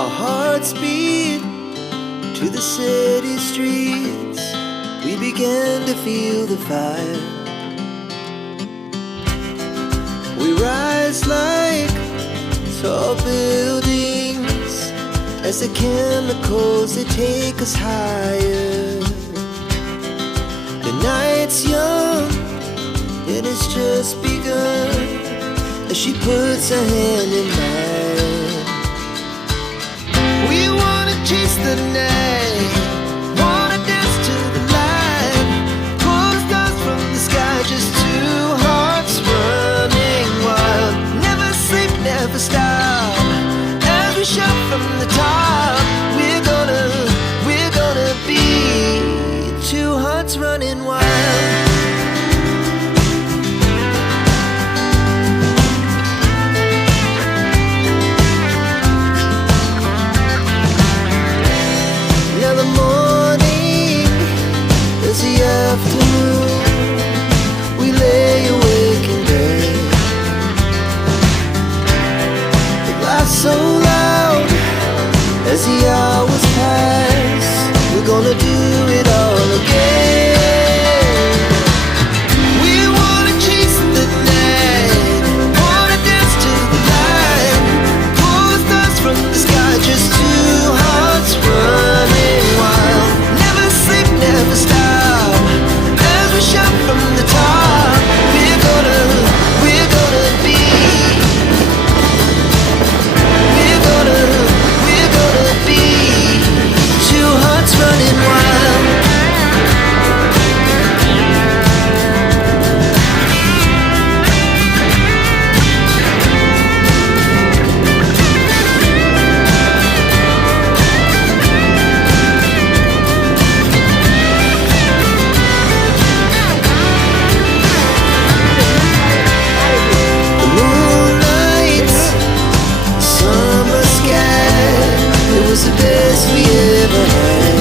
Our hearts beat to the city streets. We began to feel the fire. We rise like tall buildings as the chemicals they take us higher. The night's young and it's just begun as she puts her hand in mine. We wanna chase the night, wanna dance to the light, pull the stars from the sky, just two hearts running wild. Never sleep, never stop, as we shout from the top. We're gonna be two hearts running wild. Now the morning is the afternoon. We lay awake in bed. The laughs so loud as the hours pass. We're gonna do it all again. We wanna chase the night, wanna dance to the light, pull the stars from the sky, just two hearts running wild. Never sleep, never stop, as we shout from the top. We're gonna be, we're gonna be two hearts running wild. The moonlight, summer sky, it was the best we ever had.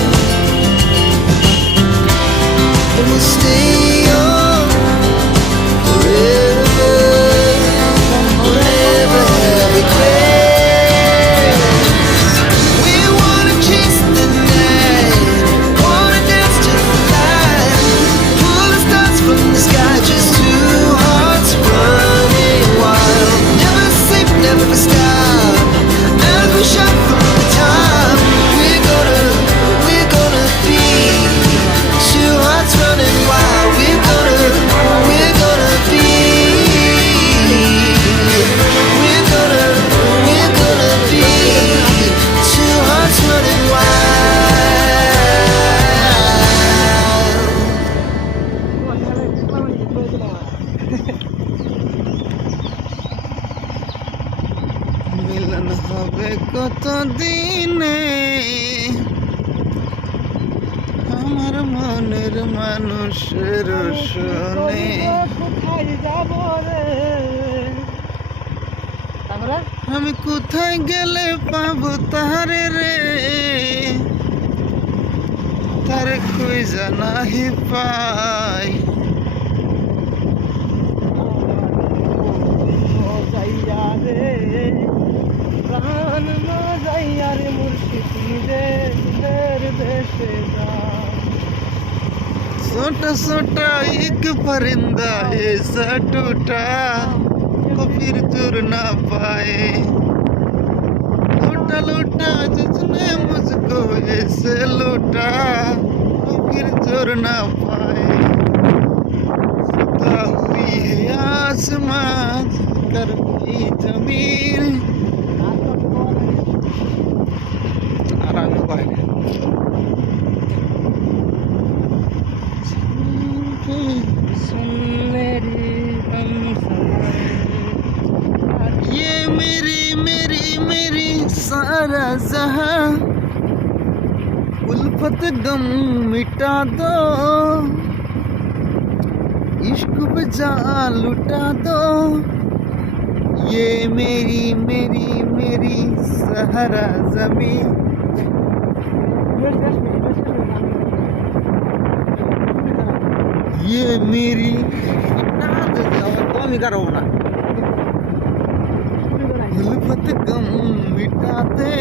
And we'll stay young forever, we'll never have regrets. We wanna chase the night, wanna dance to the light, pull the stars from the sky, just two hearts running wild. Never sleep, never stop, as we shout from the top. We're gonna be two hearts running wild. We're gonna be, we're gonna be two hearts running wild. মিলন হবে কত দিনে আমার মনের মানুষের শোনে আমি কোথায় গেলে পাবো তারে রে তারে খুঁজা নাহি পাই छोटा छोटा एक परिंदा ऐसा टूटा को फिर जुड़ ना पाए लूटा लूटा जिसने मुझको ऐसे लूटा को फिर जुड़ ना पाए सता हुई है आसमान कर की जमीन आराम पाए ये मेरी मेरी मेरी सारा जहां उल्फत गम मिटा दो इश्क बजा लुटा दो ये मेरी मेरी मेरी सहारा जमीन ये मेरी उल्फत गम मिटाते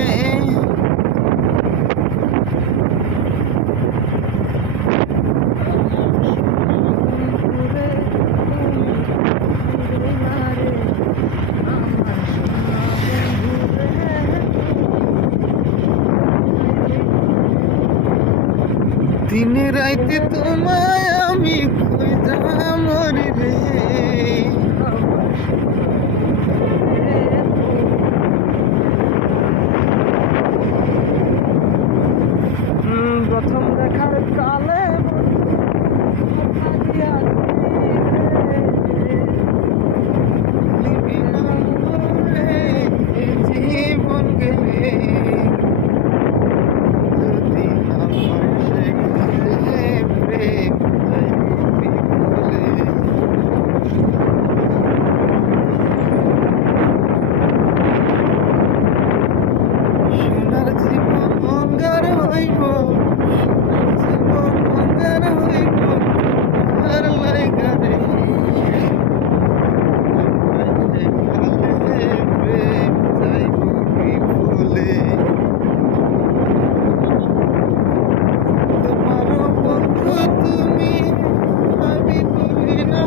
দিনে রাইতে তোমায় আমি কইতা মরি রে। প্রথম দেখার কালে জীবন গেলে যদি আমার সেখানে প্রেম চাইবি বলে। সোনার জীবন অঙ্গার হইব, জীবন অঙ্গার হইব আর লাইগা রে। প্রেম চাইবি বলে তোমারও বন্ধু তুমি, আমি বলি না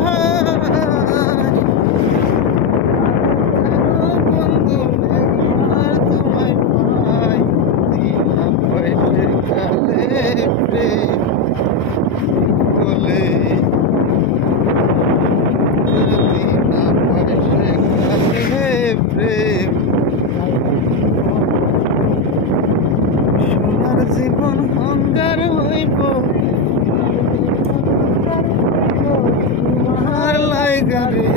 বন্ধু একবার তোমায় পাই, দিনা পয়সে কালে প্রেম বলে। দিনা পয়সে কালে প্রেম, সোনার জীবন অঙ্গার হইব আর লাইগা রে।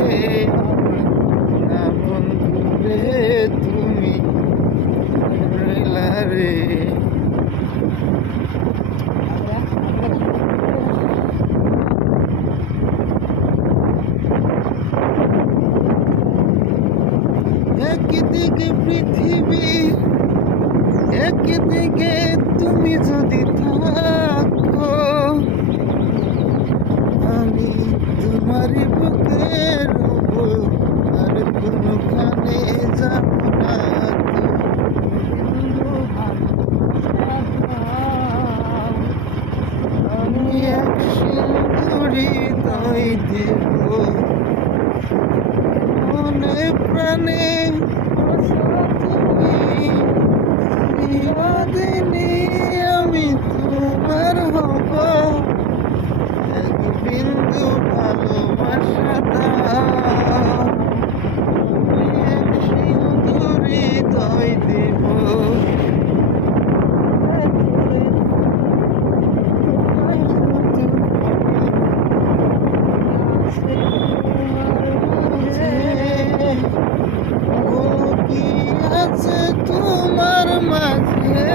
না বন্ধু রে তুমি রইলা রে। একদিকে পৃথিবী, একদিকে তুমি যদি থাকো, আমি তোমারই বুকে রব আর কোনখানে যাব না তো। আমি এক সিঁদুরি দই দেব মনে প্রাণে, তুমি চিরদিনই আমি তোমার হব। এক বিন্দু ভালোবাসা দাও, আমি এক সিঁদুরি দই দেব। কি আছে তোমার মাঝে,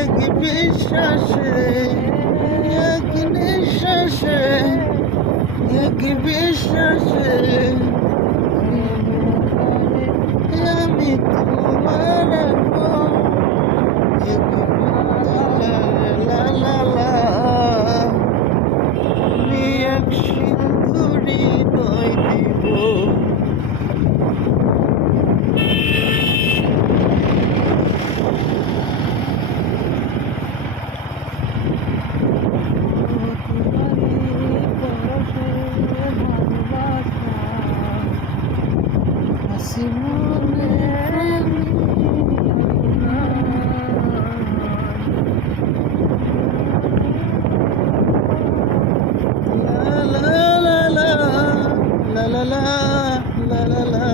এক বিশ্বাসে, এক নিঃশ্বাসে, এক বিশ্বাসে আমি তোমার হব। এক লা লা লা, আমি এক সিঁদুরি দই দিব। La la la la la la la la।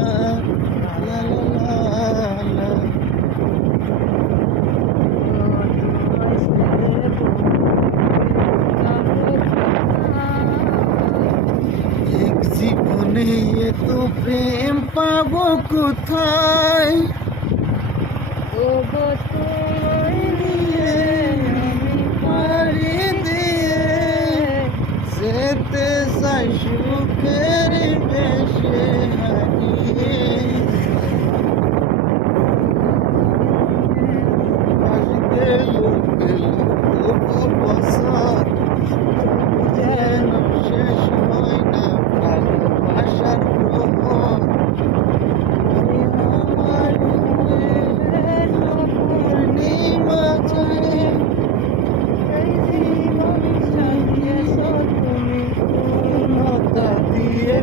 এক জীবনে এত প্রেম পাবো কোথায়, পাড়ি দিয়ে যেতে চাই সুখের বেশে হারিয়ে। আজ গেল গেল তবু বছর, যেন শেষ হয় না ভালোবাসার প্রহর। আমার পূর্ণিমা চাই, পূর্ণতা দিয়ে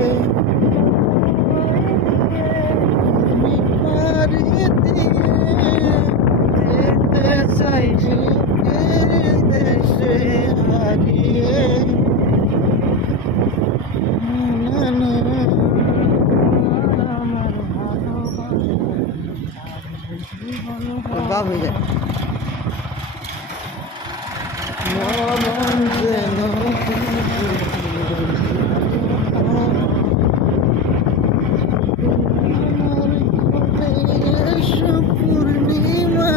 খারাপ হয়ে যায়। মরণ যেন পূর্ণিমা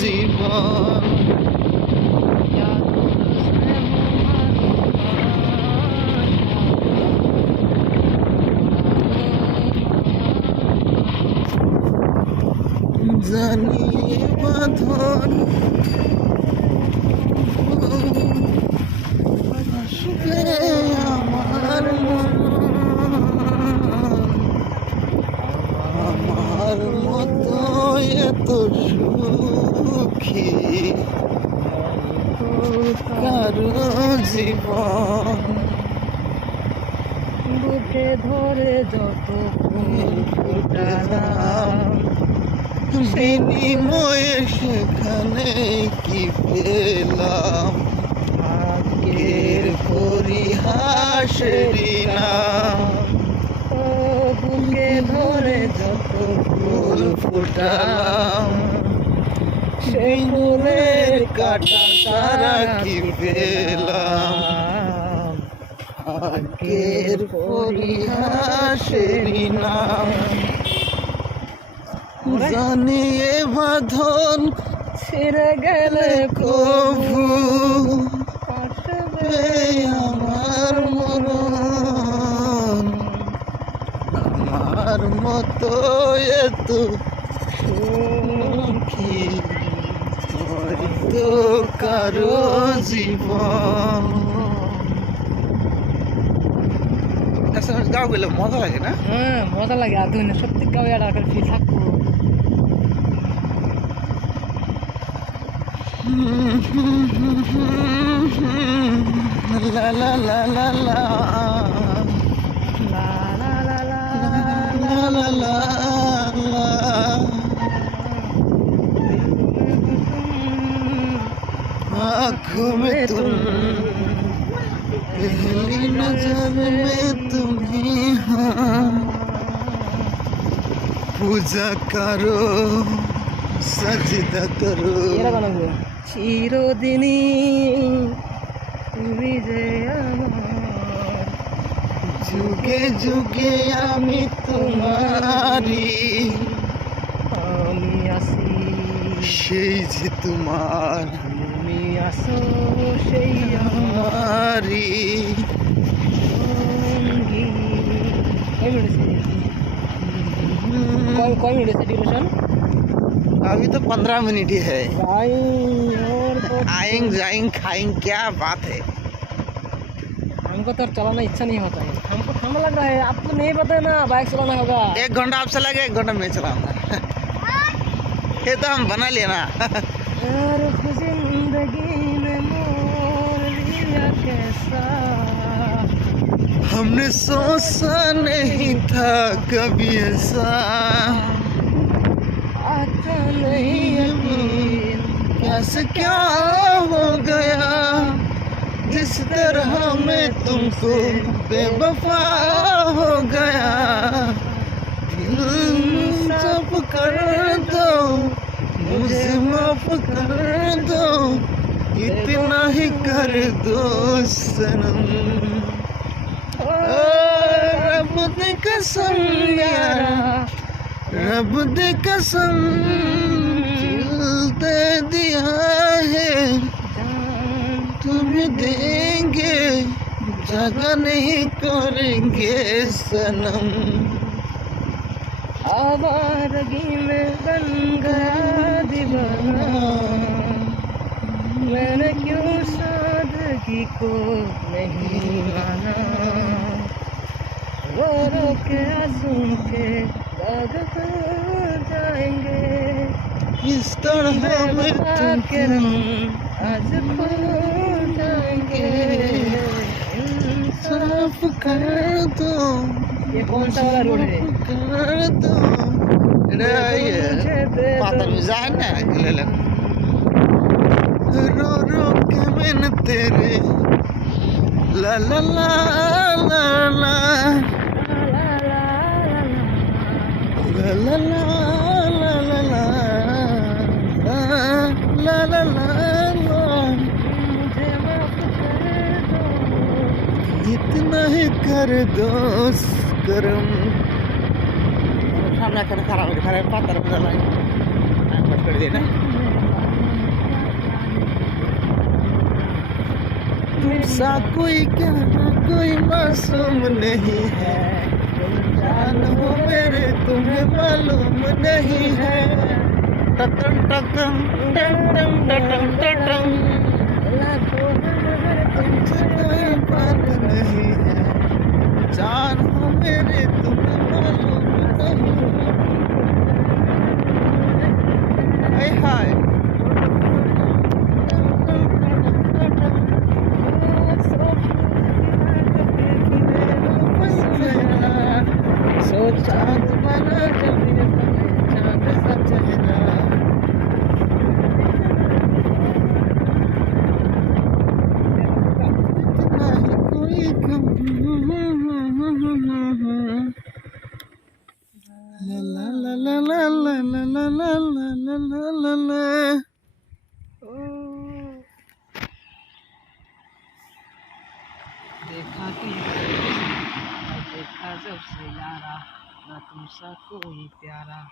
জীবন জানি বাঁধন আসবে আমার আমার মতো এত সুখী কারো জীবন বুকে ধরে যত বিনিময়ে সেখানে কি পেলাম আগের পরিহাসেরই নাম বুকে ধরে যত ফুল ফোটালাম সেই ফুলের কাটা তারা কি পেলাম আগের পরিহাসেরই নাম জানিয়ে বাঁধন ছেড়ে গেলে কবু কাটবে আমার মরণ আমার মতো এত সুখী হয়তো কারো জীবন গাও গেলে মজা লাগে না? হ্যাঁ মজা লাগে। আর দুই না সত্যি গাও একটা ফিল থাকবো। La la la la la লা লা লা লা la la la la आँखों में तुम पहली नजर में तुम्ही हाँ पूजा करो सजदा करो এরকম লাগবে চিরদিনই তুমি যে আমার যুগে যুগে আমি তোমারি আমি আসি সেই যে তোমার তুমি আসো সেই আমারি সঙ্গী। কয় মিনিট ডিউরেশন? अभी तो 15 मिनट ही है भाई और तो आएंगे जाएंगे खाएंगे क्या बात है हमको तो चलाना इच्छा नहीं होता है। हमको ठंडा लग रहा है। आपको नहीं पता है ना बाइक चलाना होगा। 1 घंटा आप चला गया 1 घंटा मैं चलाऊंगा ये तो हम बना लिया ना और जिंदगी में मोर लिया कैसा हमने सोचा नहीं था कभी ऐसा आता नहीं यकीन कैसे क्या हो गया जिस तरह मैं तुमको बेवफा हो गया दिल सब कर दो मुझे माफ कर दो इतना ही कर दो सनम रब दी कसम यारा रब दी कसम दिल दे दिया है तुम्हें देंगे जगह नहीं करेंगे सनम आवारगी में बन गया दीवाना मैंने क्यों सादगी को नहीं माना रो रो के आंसू के दाग हो जाएंगे इस तरह में तुम के रंग आज खो जाएंगे इंसान माफ कर दो ये कौन सा वाला रोड है? कर दो এটা পাতা যায় না গেলে रो रो के मैंने तेरे ला ला ला ला ला ला ला ला ला ला ला ला ला मुझे माफ कर दो। इतना ही कर दो करम সামনে এখানে খারাপ খারাপ পাতার মধ্যে লাগে করে দিই না तुमसा कोई कहना कोई मासूम नहीं है जान हो मेरे तुम्हें मालूम नहीं है टटम टटम टटम टटम टटम तुमसे कोई बात नहीं है जान हो मेरे तुम्हें मालूम नहीं है हाय चाँद बना जब ये चाँद सा चेहरा इतना ही कोई गम ला ला ला ला ला ला ला ला ला ला ला ला देखा कि देखा जब से यारा ना तुमसा कोई प्यारा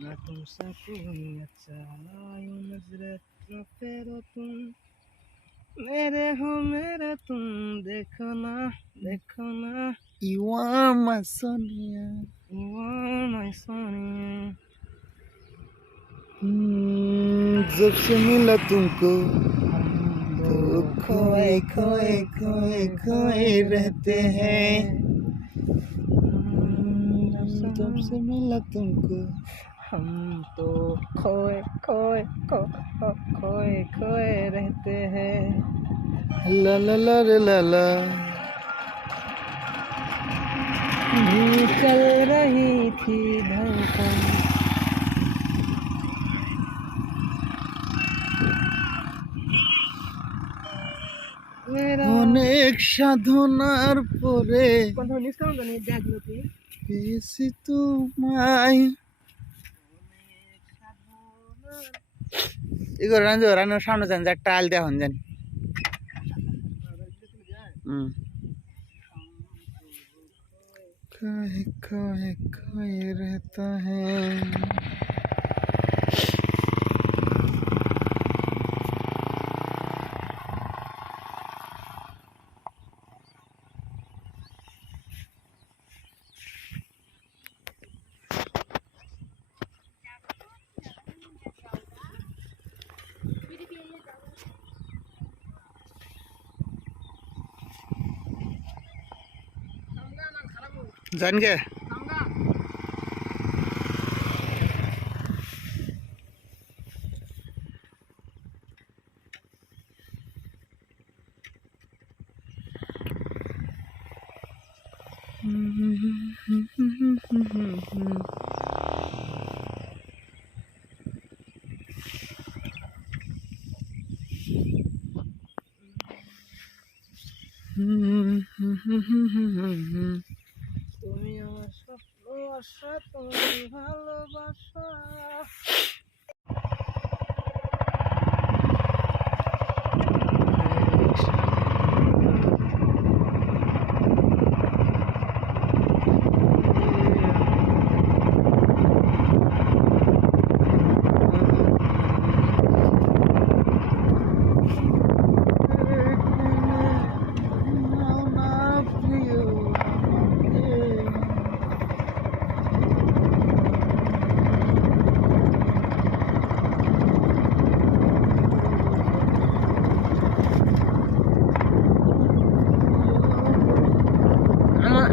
ना तुमसा कोई अच्छा ना यूं नजरें न फेरो तुम मेरे हो मेरे तुम देखो ना You are my Sonia you are my Sonia जब से मिला तुमको तो खोए खोए खोए खोए रहते हैं जब से मिला तुमको हम तो खोए खोए खोए खोए रहते हैं ला ला ला रे ला ला चल रही थी धड़कन मेरा অনেক সাধনার পরে কোনটা মিস করুন না দেখগুলোতে পেয়েছি তোমায় এগো রাঞ্জো রানোর সামনে যান যা টাল দেওয়া হন যান खोए खोए खोए रहता है जान गए তুমি আমার স্বপ্ন আশা তোমার ভালোবাসা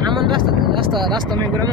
aman rasta में गुरम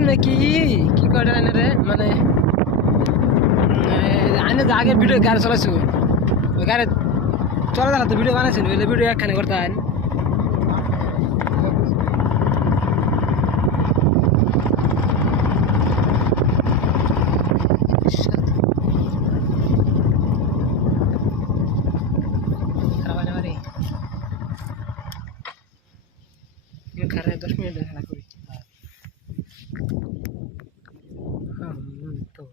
কেমনে কি কি করে না রে মানে আইনে যে আগের ভিডিও গাড়ি চলাইছো ওই গাড়ি চলা দাঁড়া তো ভিডিও বানাইছিল ওই ভিডিও একখানে করতে হয় খারাপ 10 মিনিট দেখা করি তো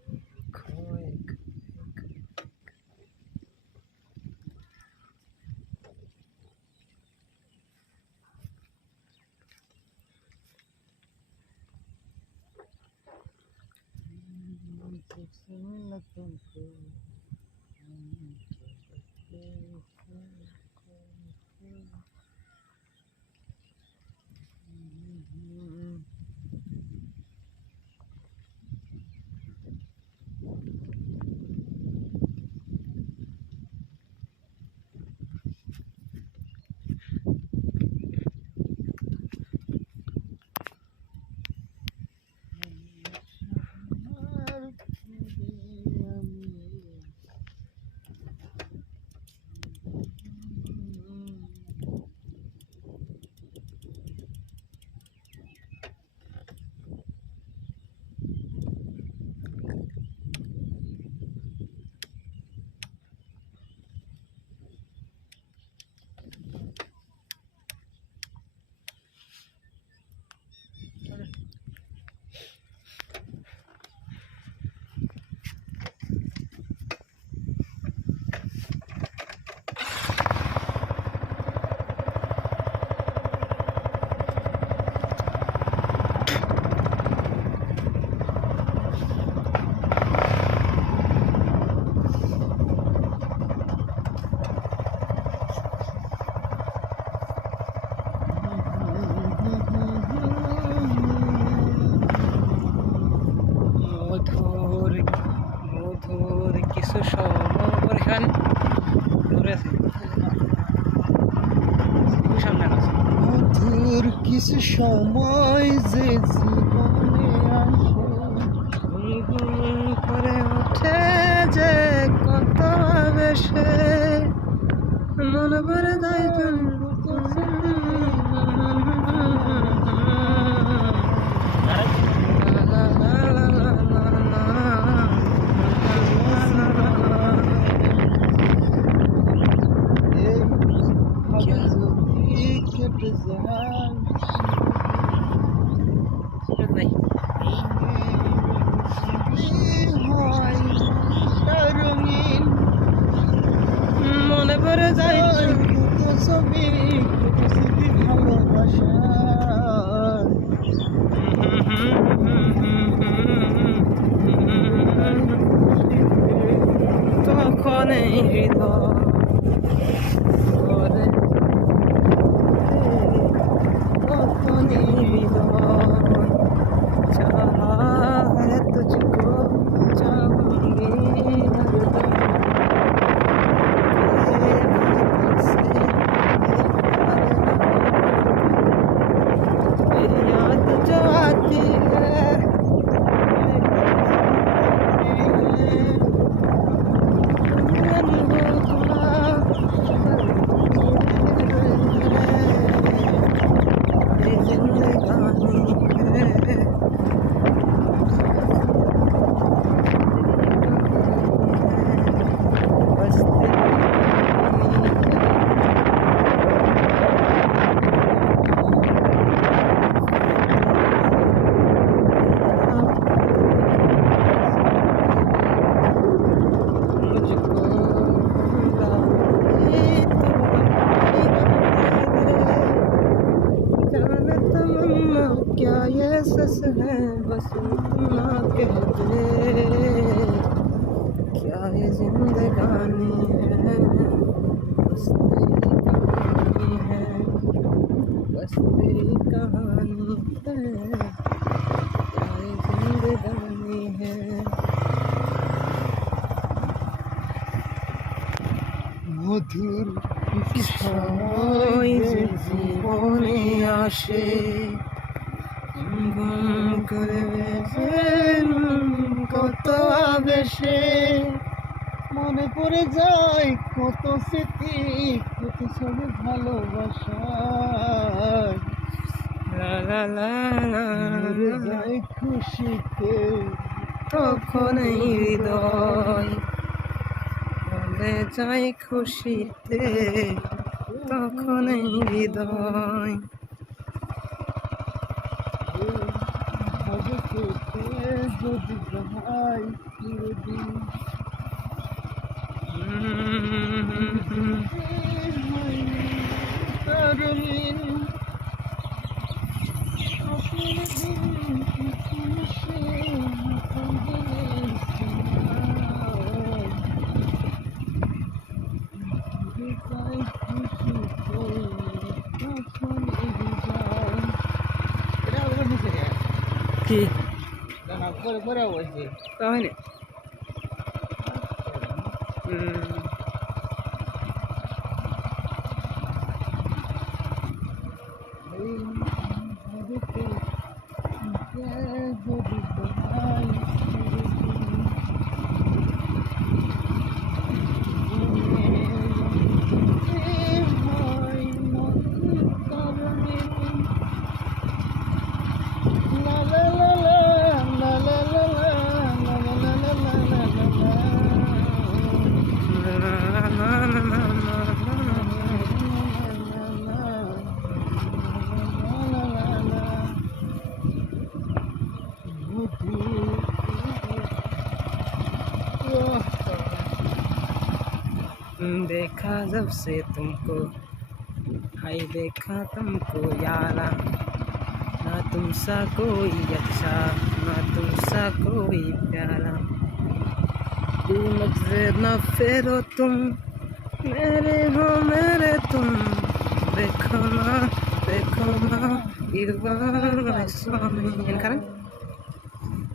মধুর কিছু সময় সামনে আছে মধুর কিছু সময় যে জীবনে আসে গুনগুন করে ওঠে যে কত বেশে মন ভরে যায় কেটে যায় নাই হয় রঙিন মনে পড়ে যায় কত ছবি কত স্মৃতি ভালোবাসা তখন এই হৃদয় করে তখন এই হৃদয় চাহে তুঝকো চাহूंगी मेरी याद जो आती है क्या ये सस है बस इतना कह दे क्या ये जिंदगानी है बस तेरी कहानी है बस तेरी कहानी है क्या ये जिंदगानी है মধুর সময় যে জীবনে আসে ঘুম করে বেশে কত আবেশে মনে পড়ে যায় কত স্মৃতি, কত সব ভালোবাসা, লা লা লা লা মরে যায় খুশিতে। তখন এই হৃদয় বলে যায় খুশিতে, তখন এই হৃদয় ভাবে কেটে যদি যায় চিরদিন, তারমিন স্বপ্নের দিন কখন সে নতুন দিনের সিনায়, ভুলে যায় খুশিতে তখন এই যায়। এটা ওরা নিচে যায় কি না পরে পরে বলছে তাই না? এই ভাবে কেটে যদি যায় চিরদিন, देखा जब से तुमको, हाय देखा तुमको यारा, ना तुम सा कोई अच्छा, ना तुम सा कोई प्यारा, तू मुझसे न फेरो तुम, मेरे हो मेरे तुम, देखो ना इस बार स्वामी।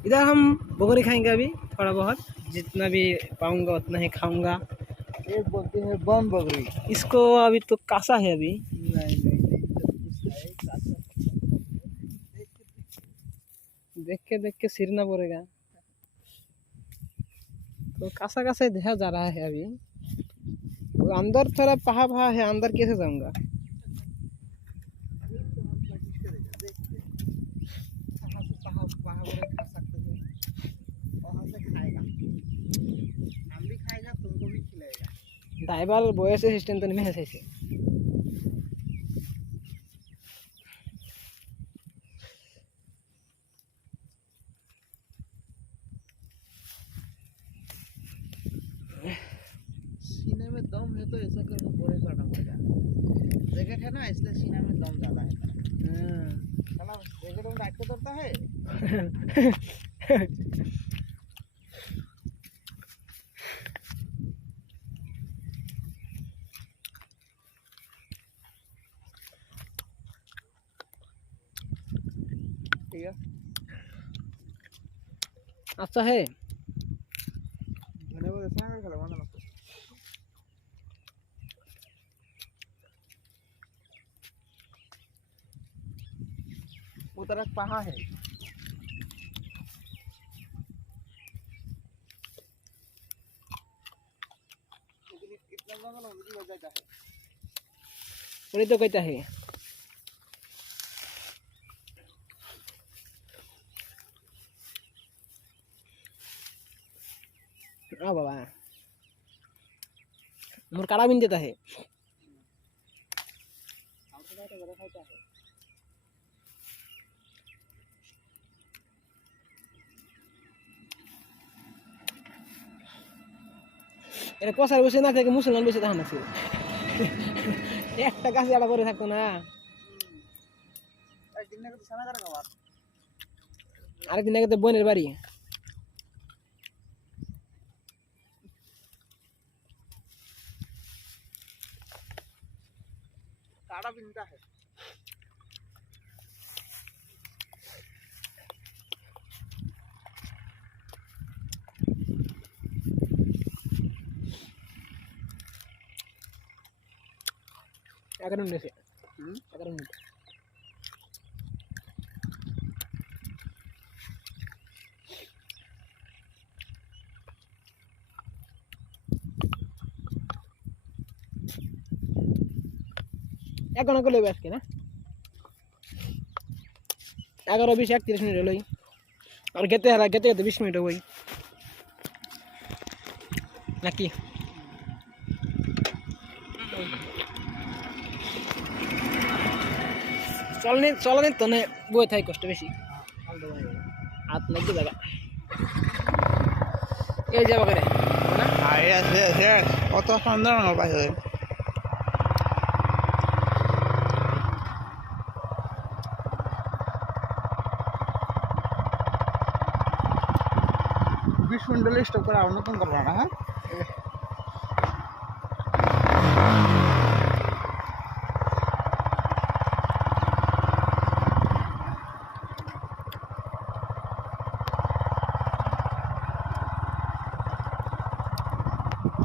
इधर हम बगोरी खाएंगे अभी थोड़ा बहुत, जितना भी पाऊंगा उतना ही खाऊंगा। एक बोलते हैं बम बगरी। इसको अभी तो कासा है अभी, देख के सिरना पड़ेगा, तो कासा कासा देखा जा रहा है अभी। तो अंदर थोड़ा पहा पहा है, अंदर कैसे जाऊंगा? ड्राइवर बॉयस असिस्टेंट तो नहीं है। सीने में दम है तो ऐसा करना पड़ेगा ना मजा। जैकेट है ना इसलिए सीने में दम ज्यादा है। साला जैकेट में डाक करता है। ठीक है, अच्छा है। धन्यवाद। ऐसा है खेला माना मत। उधर एक पहाड़ है। इतना जंगल होने की वजह क्या है? वही तो कहता है। हाँ बाबा, मुरकाड़ा बिन देता है। এটা কষার বসে না থেকে মুসলমান বসে তখন আছে, একটা গাছে আড়া করে থাকতো না। আরেকদিন আগে তো বোনের বাড়ি, काड़ा बिनता है। अगर उनमें से अगर उनमें এখন করলে আজকে না 11:20-31 মিনিট হলোই আর গেতে 20 মিনিট হই নাকি চলনে তো না বই থাই কষ্ট বেশি হাত নাকি জায়গা এই যাবা করে না কত সুন্দর পাইছে বিশুন্ডলে স্টপ করে আবার নতুন করবো না হ্যাঁ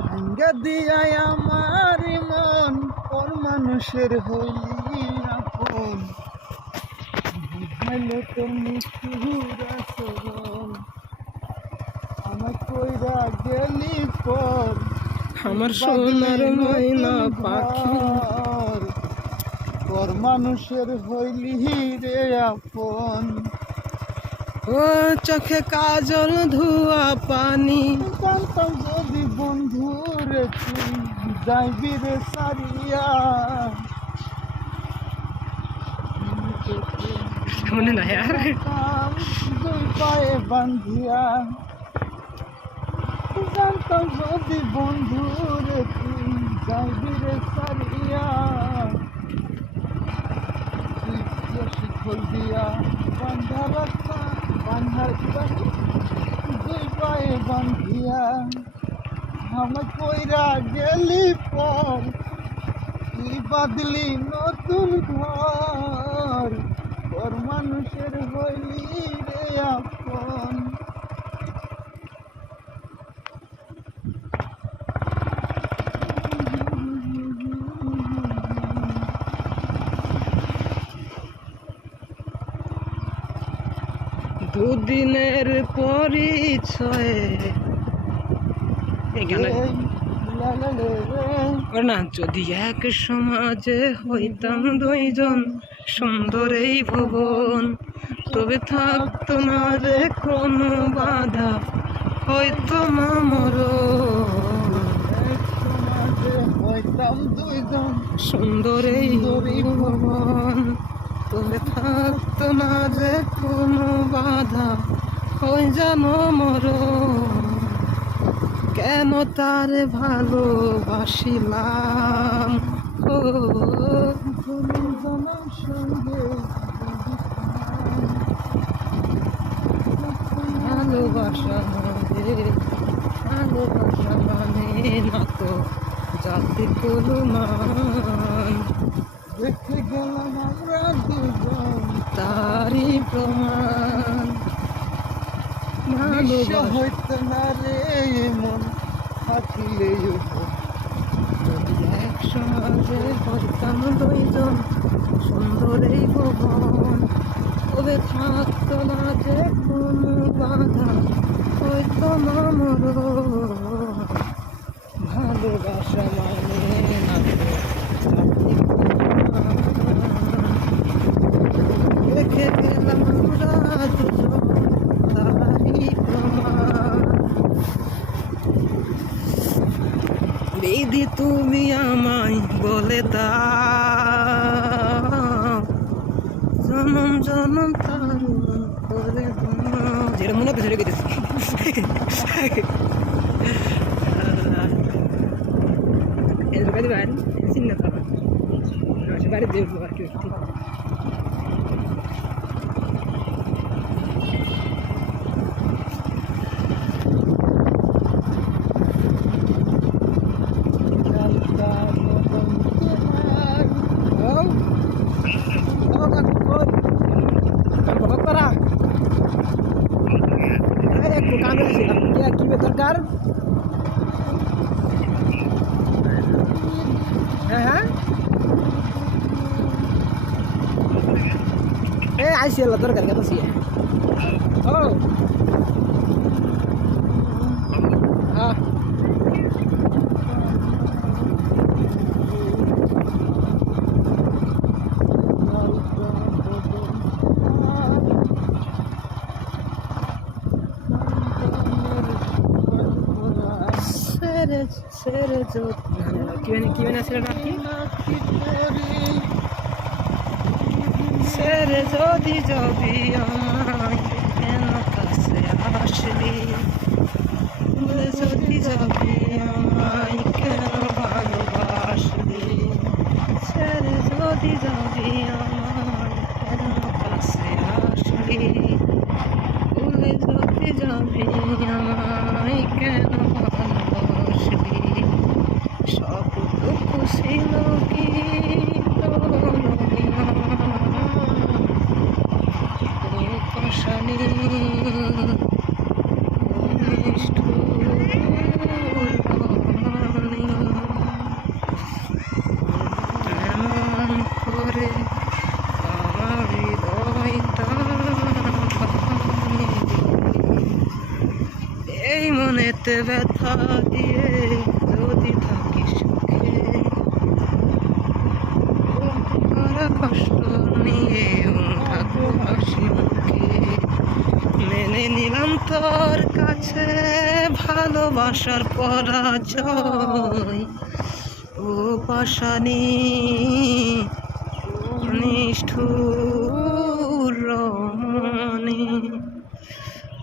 ভাঙ্গা দিয়াই আমার মন পর মানুষের হইলি আপন বুঝাইলে তোর নিষ্ঠুর আচরণ আমার কইরা গেলি পর আমার সোনার ময়না পাখি পর মানুষের হইলি রে আপন ও চোখে কাজল ধোয়া পানি জানতাম যদি বন্ধু রে তুই যাইবি রে সারিয়া মনে না यार দুই পায়ে বান্ধিয়া জানতাম যদি বন্ধু রে তুই যাইবি রে সারিয়া তুই শিখল দিয়া বান্ধা রাখা বান্ধার দুই পায়ে বান্ধিয়া আমার কইরা গেলি পর তুই বাদলি নতুন ঘর তোর মানুষের হইলি রে আপন দুদিনের পরিচয়ে এখানে না যদি এক সমাজে হইতাম দুইজন সুন্দর এই ভুবন তবে থাকতো না রে কোনো বাধা হয়তো না মরণ হইতাম দুইজন সুন্দর এই ভুবন তবে থাকতো না যে কোনো বাধা হই জানো মরণ কেন তারে ভালোবাসিলাম ও সঙ্গে ভালোবাসা মানে না তো জাতির তুলনায় দেখে গেলাম আমরা দুজন তারই প্রমাণ ভালোবাসা হইতো না রে মন থাকিলে যদি এক সমাজে হইতাম দুইজন সুন্দর এই ভুবন তবে থাকতো না যে কোনো বাধা হইতো না মরণ ভালোবাসা মানে না তো জাতির প্রমাণ। দেখে গেলাম আমরা দুজন তারই প্রমাণ দিদি তুমি আমায় বলে দাও জনম জনম তার করে দাও যেটা মনে হতে ছেড়ে গেছি বাড়ি বাড়ি চিন্তা করা বাড়ি দেখবো আর কি কি দরকার হ্যাঁ হ্যাঁ আইসি আল্লাহ দরকার কেন ও হ্যাঁ কি ছিল ছেড়ে যদি যাবি আমায় কেন কাছে আসলি ভুলে যদি যাবি আমায় কেন ভালোবাসলি ছেড়ে যদি যাবি আমায় কেন কাছে আসলি ভুলে যদি যাবি আমায় কেন ভালোবাসলি সবটুকু ছিল কি তোর পাশানি এমন করে আমার হৃদয়টা এই মনেতে ব্যথা দিয়ে যদি থাকি সুখে কষ্ট নিয়ে থাকবো হাসি মুখে মেনে নিলাম তোর কাছে ভালোবাসার পরাজয় ও পাশানি নিষ্ঠুর রমণী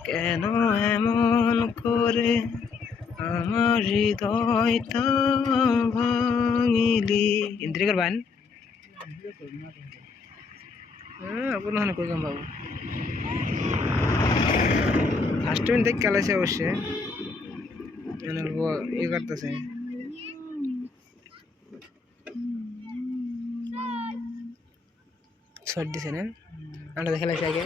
কেন এমন করে আমার হৃদয়টা ভাঙিলি ইন্দ্রিয় করবেন আপনার কই কাম বাবু ফার্স্ট টাইম দেখ খেলাছে অবশ্যই ইয়ে করতেছে শর্ট দিছে না আমরা খেলাছে আগে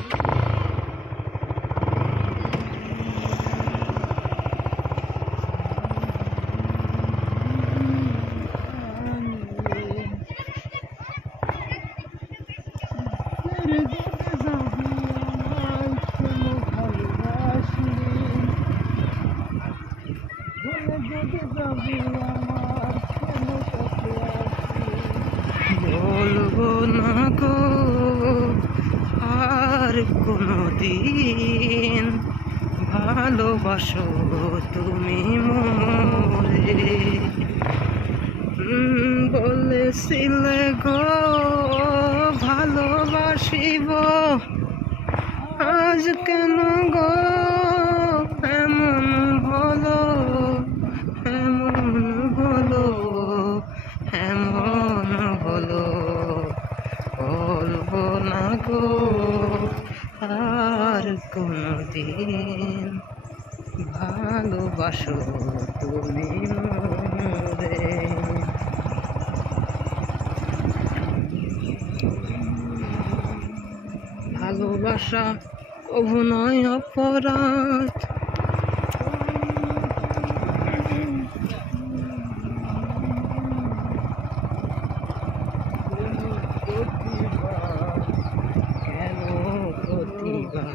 বলবো না গো আর কোনদিন ভালোবাসো তুমি মোরে বলেছিলে গো ভালোবাসিব আজ কেন গো এমন হলো এমন হলো এমন হলো বলবো না গো আর কোনদিন ভালোবাসো তুমি মোরে ভালোবাসা অভিনয় অপরাধ কেন প্রতিভা